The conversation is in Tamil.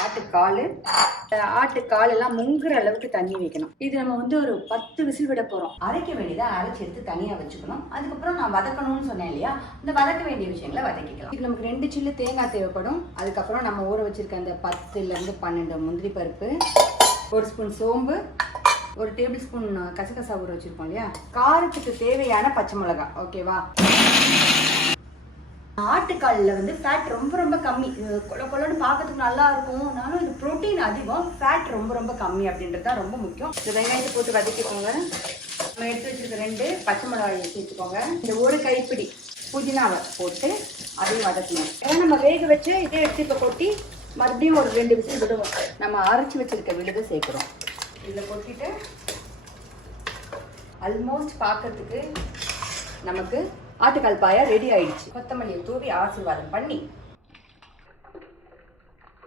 ஆட்டுக்கால் எல்லாம் முங்குற அளவுக்கு தண்ணி வைக்கணும். இது நம்ம வந்து ஒரு 10 விசில் விட போறோம். அரைக்க வேண்டியதை அரைச்சி எடுத்து தனியா வச்சுக்கணும். அதுக்கப்புறம் நான் வதக்கணும்னு சொன்னேன் இல்லையா, இந்த வதக்க வேண்டிய விஷயங்களை வதக்கிக்கலாம். இது நமக்கு 2 சில்லு தேங்காய் தேவைப்படும். அதுக்கப்புறம் நம்ம ஊற வச்சிருக்க அந்த 10லேருந்து 12 முந்திரி பருப்பு, 1 ஸ்பூன் சோம்பு, 1 டேபிள் ஸ்பூன் கசகசா ஊற வச்சிருக்கோம் இல்லையா, காரத்துக்கு தேவையான பச்சை மிளகாய். ஓகேவா? ஆட்டுக்காலில் வந்து ஃபேட் ரொம்ப கம்மி. கொலன்னு பார்க்கறதுக்கு நல்லா இருக்கும். ஆனாலும் இது ப்ரோட்டீன் அதிகம், ஃபேட் ரொம்ப கம்மி அப்படின்றது தான் ரொம்ப முக்கியம். இந்த வெங்காயத்தை போட்டு வதக்கிக்கோங்க. நம்ம எடுத்து வச்சிருக்க 2 பச்சை மிளகாயை சேர்த்துக்கோங்க. இந்த 1 கைப்பிடி புதினாவை போட்டு அதையும் வதக்கணும். ஏன்னா நம்ம வேக வச்சு இதே எடுத்து இப்போ கொட்டி மறுபடியும் ஒரு 2 விசில் விடுவோம். நம்ம அரைச்சி வச்சிருக்க விழுதை சேர்க்குறோம். இதில் கொட்டிட்டு ஆல்மோஸ்ட் பார்க்கறதுக்கு நமக்கு ஆட்டுக்கால் பாயா ரெடி ஆயிடுச்சு. கொத்தமல்லியை தூவி ஆசீர்வாதம் பண்ணி